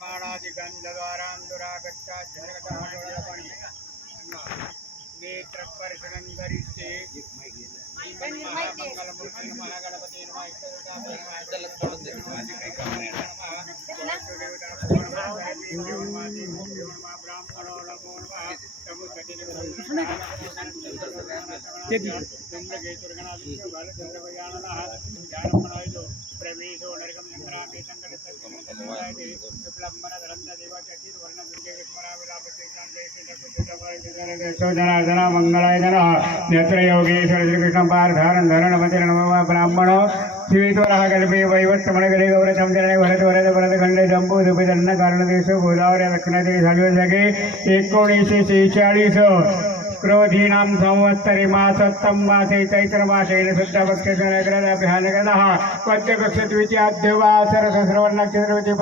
माणादिगन्धद्वारां दुरागच्छा जनगतामणि नेत्रस्पर्शनं नमः गणपते नमः ब्राह्मणो नमो नमः चन्द्रकेतुर्गणादित्यो बालचन्द्रवयाननः जानपणायुधो प्रवेशो नरकं सङ्ग्रामे सङ्कटसङ्ग्रामे जनार्दन मंगलाय जन नेत्र योगेश्वर श्रीकृष्ण पार्थारण धरण मतिर नम ब्राह्मण शिवेश्वर कल्पे वैवत्तमणगरे गौरतम चरणे भरत वरद भरत खंडे जंबू दुपिदन्न कारण देश गोदावरी दक्षिणादेवी झाले सगळे एकोणीसशे शेहेचाळीस क्रोधीनां संवत्सरे मासत्तम मासे चैत्र मासेन शुद्ध पक्षेन्द्रग्रदभिहानगदः पद्यपक्षद्वितीयाद्यवासर सहस्रवर्णक्षत्रवती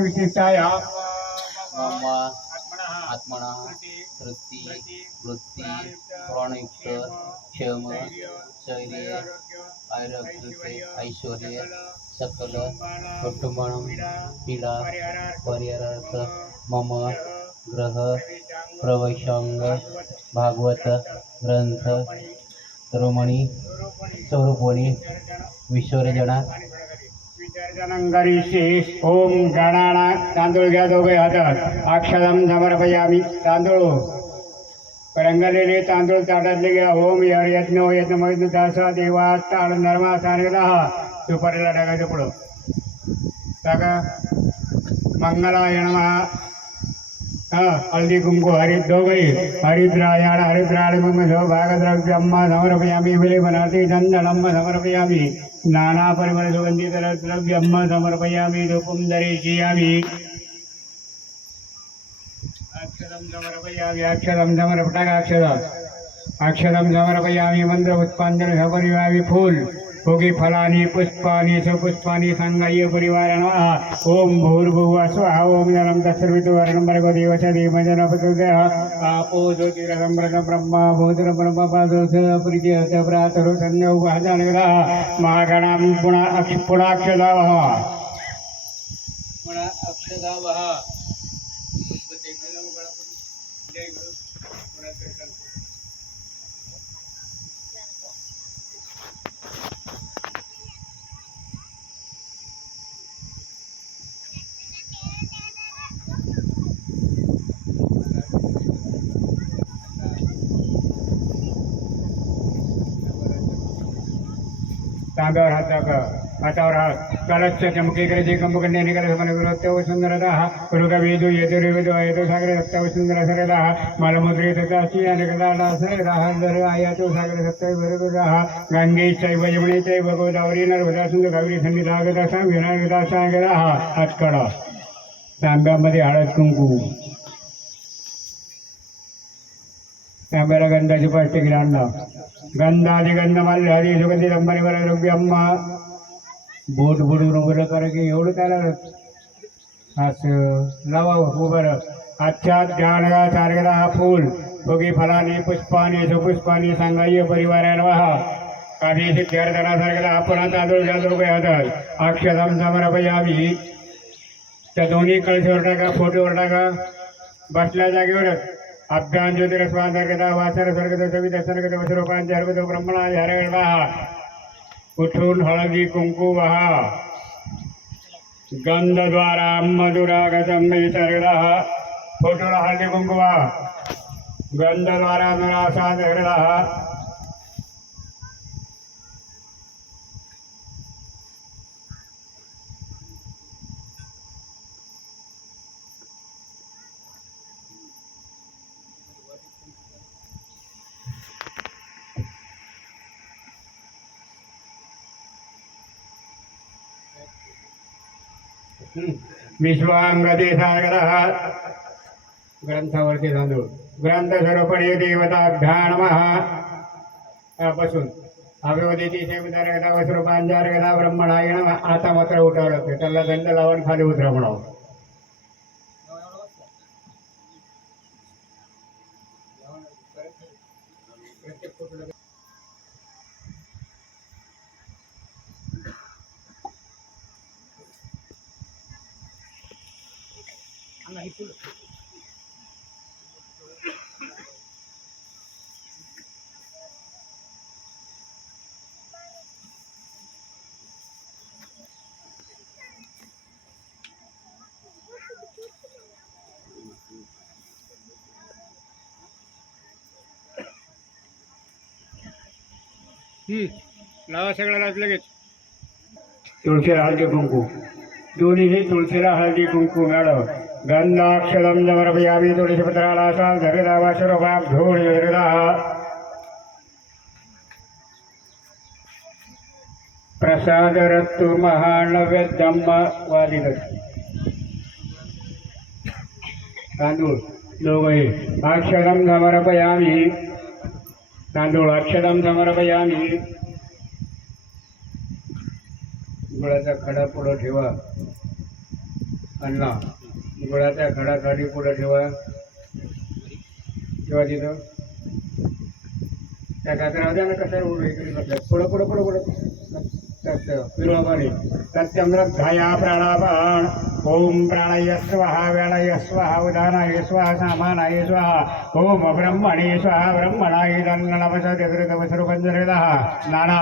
विशिष्टाय मम आत्मनः वृत्ती वृत्ती प्राणयुक्त क्षम शैर्य आरोग्य ऐश्वर्य सकल कुटुंबं पीडा परिहारार्थ मम ग्रह प्रवशांग भागवत ग्रंथ रोमणी स्वरूपणी विश्वरजना विसर्जनं ओम गणाना तांदूळ घ्या दोघे हातात. अक्षरम समर्पयामी तांदूळ. रंगलेले तांदूळ ताटातले घ्या. ओम यर यज्ञ यज्ञ मैद दासा देवा ताळ नर्मा सांगला सुपारीला टाकायचं पुढं. टाका मंगलाय नमः. हल्दी कुमको हरिद्रोगई हरिद्रायाण हरिद्राणम सौभागद्रव्यम समर्पयामी बिले बनाते चंदनम समर्पयामी नाना परिमल सुगंधित द्रव्यम समर्पयामी धूपम दर्शयामी अक्षरम समर्पयामी अक्षरम समर्पटक अक्षर अक्षरम समर्पयामी मंत्र पुष्पांजलि सपरिवामी फूल। भोगी फलानि पुष्पाणि सुपुष्पाणि सङ्गय्य परिवारण ओम भूर्भुव स्वाहा ओम नरम जलं तत्सर्वितु वर्णं भर्गो देवच धीमजनपदः आपो ब्रह्मा भूतर ब्रह्म पादोस प्रीति प्रातरो सन्ध्यौ वहजानगदः महागणां पुणा अक्ष पुणाक्षदावः। पुणा अक्षदावः तांब्यावर हात टाका हातावर हात. कलच्छ चमके जे कंपकंडे निघाले समन विरोत्य सुंदरतः पुरुका वेदो येतो वेदो येतो सागरे सत्ताव सुंदर सरतः मलमुद्रे तथाची अनेकदा सरतः जर आयातो सागरे सत्तावी बरोबर गंगे चैव यमुने चैव गोदावरी नर्मदा सुंदर गावरी थंडी लागत असा विनागदा सांगदा हातकडा तांब्यामध्ये हळद कुंकू. तांब्याला गंधाची पाचशे ग्राम लाव गंधादी गंध माल्य हरी सुगंधी अंबारी वर रव्य अम्मा बोट बुडून उभं करा की एवढं काय लागत असं लावा उभं अच्छा ध्यानगा हा फूल भोगी फलानी पुष्पानी सुपुष्पानी सांगाय परिवारान वाहा काधी सिद्धार्थना सारखा आपण तांदूळ घ्या दोघे हातात अक्षरम समर्पयामी त्या दोन्ही कळशीवर टाका फोटोवर टाका बसल्या जागेवरच అభ్యాం జ్యోతిరస్వాంతర్గత वासर స్వర్గత सवित सर्गत वसरूपांचे हरगत ब्रह्मणा उठून हळदी कुंकू वहा गंधद्वारा मधुरागतम सर्गदा। फोटोला हळदी कुंकू वहा गंधद्वारा नरासा सर्गदा विश्वांगते सागर ग्रंथावरती तांदूळ ग्रंथ स्वरूपणे देवताभ्या नमः बसून। अभिवदेती सेवितारगदा वस्रूपांजारगदा ब्रह्मणाय आता मात्र उठावं लागतं त्याला दंड लावून खाली उतरा म्हणावं लावा सगळ्याला लगेच. तुळशीला हळदी कुंकू. दोन्हीही तुळशीला हळदी कुंकू मॅडम. गंधाक्षरम समर्पयामी तुळशी पत्राला सा धरिदा वासुरभाग धूळ धरिदा प्रसाद रत्तु महानव्य महानव्यदम्म वादित तांदूळ दोघे अक्षरम समर्पयामी तांदूळाक्षरम समर्पयामी. गुळाचा खडा पुढं ठेवा. अन्ना गुळाचा खडा खाली पुढं ठेवा. ठेवा तिथं. त्या काकरा होत्या ना कसं हे पुढं पुढं पुढं. पुढं पिरवाबाने तत्चंद्रात धाया प्राणापान। ओम प्राणाय स्वाहा वेळाय स्वाहा उदानाय स्वाहा सामानाय स्वाहा। ओम ब्रह्मणे स्वाहा ब्रह्मणाय दन्नवस जगृतवसरुपंजरेदः नाना।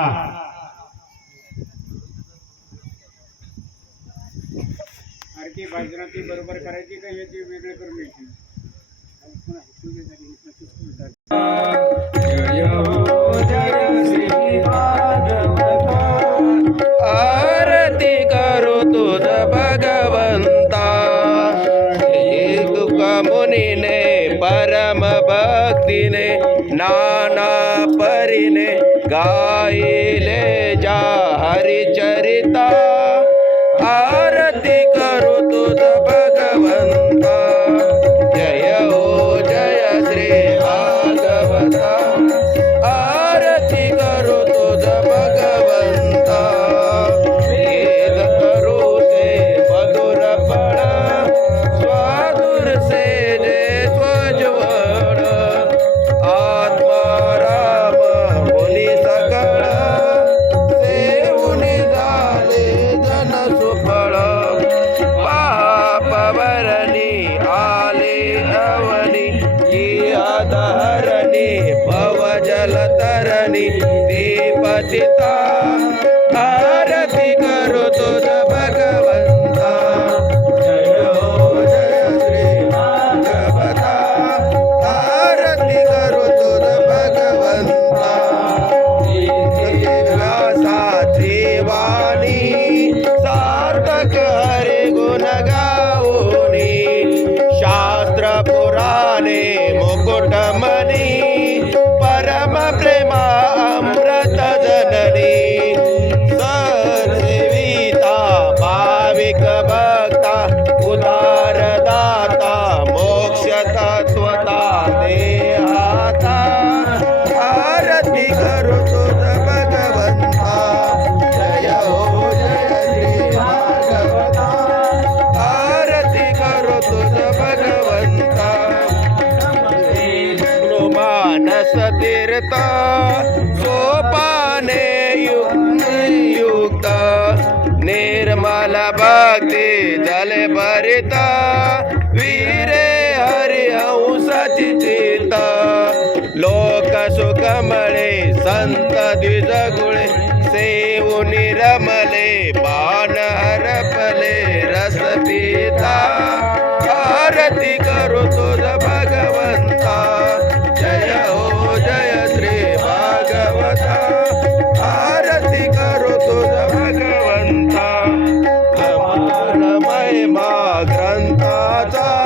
आरती भाजना ती बरोबर करायची का याची वेगळी करून घ्यायची ಆರತಿ ಕರುತುದ ಭಗವಂತ. ಮುನಿನೇ ಪರಮ ಭಕ್ತಿನೇ ನಾನಾ ಪರಿನೇ ಗಾಯ 哒 ग्रंथाचा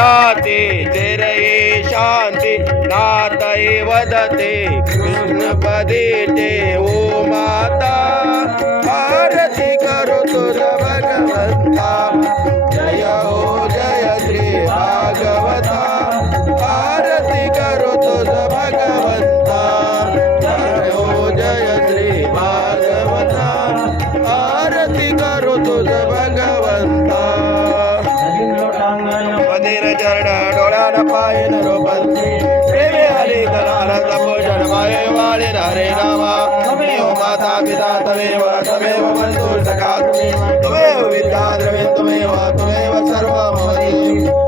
ये शान्ति नातये वदते कृष्णपदे ते ओ माता भारति करोतु भगवन्ता। मंदिर चरण डोळ्यान पायन रोपंती प्रेमे हरी आनंद भोजन माये वाळे हरे रामा तमेव माता पिता तमेव तमेव बंधु सखा तमेव विद्या द्रवे तमेव तमेव सर्व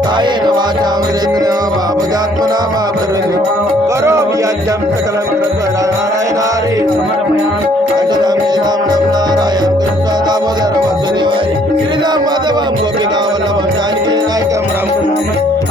कायेन वाचा मृत्य वा बुद्धात्मना वा करोमि करोमि सकलं कृत्वा नारायण हरि समर्पयामि श्रीराम नारायण कृष्ण दामोदर वसुदेवाय गिरिधाम माधवं गोपिका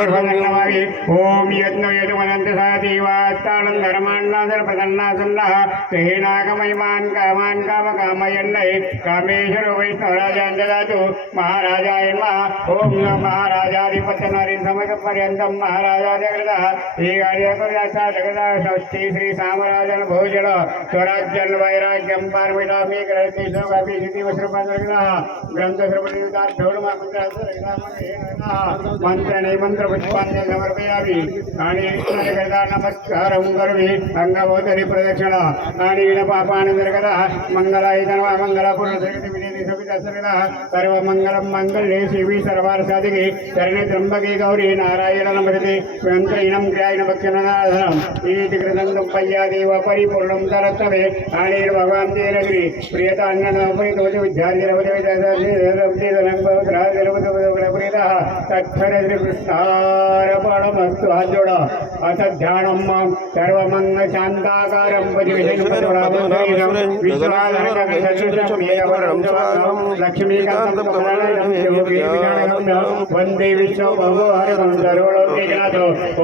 करणासारंगारी ओम यज्ञ यजमनंत सा देवात्तानं धर्मांना प्रसन्ना सन्नः ते नागमयमान कामान काम कामयन्नय कामेश्वर वैष्णवराजान् ददातु महाराजाय नमः ओम नमः महाराजाधिपत्यनारी समयपर्यन्तं महाराजाधिकृतः हे कार्यकर्ता जगदा षष्ठी श्री सामराजन भोजन स्वराज्यं वैराग्यं पार्मिटामि ग्रहति शोकापि स्थिति वस्त्रपात्रग्रह ग्रंथ श्रवणयुतात् పుష్పాన్ని సమర్పయామి కదా నమస్కారం గరుడి అంగవోదరి ప్రదక్షిణ. నాణ్యీన పాపానందరి కదా మంగళ ఇదన మంగళ పురుష సవితసరిదా సర్వమంగళం మంగళే శివి సర్వార్షాదికి శరణి త్రంబకే గౌరీ నారాయణ నమృతి మంత్రీణం క్రియాయణ భక్షణనాథనం ఈతి కృతం దుప్పయ్యాదేవ పరిపూర్ణం తరత్తవే ఆనీర్ భగవాన్ తీరగిరి ప్రియత అన్నదాపరి దోష విద్యార్థి రవతి తక్షణ శ్రీకృష్ణారపణమస్తు హాజోడ प्रियता अन्नपरि दोष विद्यार्थी तत्क्षण श्रीकृष्णारपणमस्तु हात जोडा अथ ध्यानं मम सर्वमंग शांताकारं वंदे विष्णु भगो हरं सर्वलोकनाथ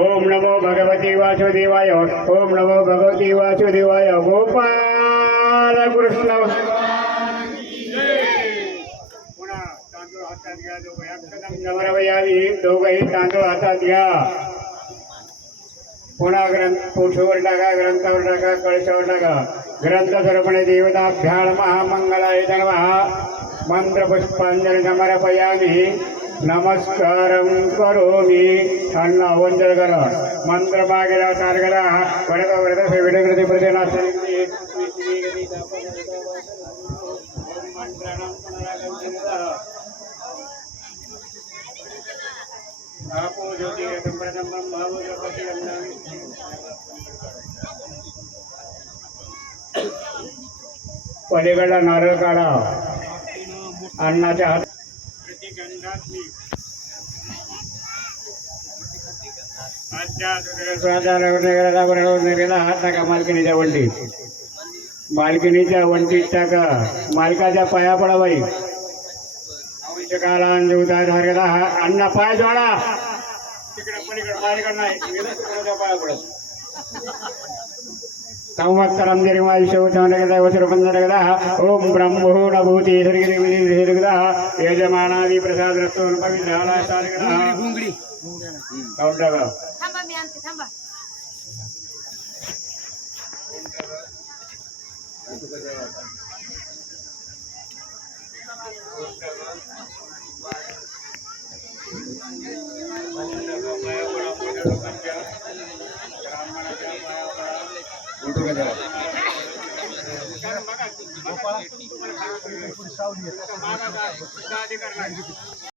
ओम नमो भगवते वासुदेवाय ओम नमो भगवते वासुदेवाय गोपाल कृष्ण पुन्हा तांदूळ हातात घ्या दोघं एकदम नवरवयावी दोघंही तांदूळ हातात घ्या. पुन्हा ग्रंथ पोठीवर टाका ग्रंथावर टाका कळशावर टाका. ग्रंथ सर्पणे देवताभ्याळ महामंगलाय महा मंत्रपुष्पांजली समर्पयामी. नमस्कारं करोमि. अन्न वंदन कर मंत्र सारगला वरद पलीकडला नारळ काढा. अन्नाच्या हात हात टाका मालकिनीच्या वंटीत मालकिनीच्या वंटीत टाका. मालकाच्या पाया पडा बाई. कालान देवता हा अण्णा पाय जोडा. तिकडे पलीकडे मालकड नाही पाया पडत. संवत्सरं निर्मायुष्यवचनगदा ओम ब्रह्मोणभूति सर्गदा यजमानादि प्रसादरस्तोन पवित्राणाशारगदा कौंडगा थांबा मी आणते थांबा. गोपाळ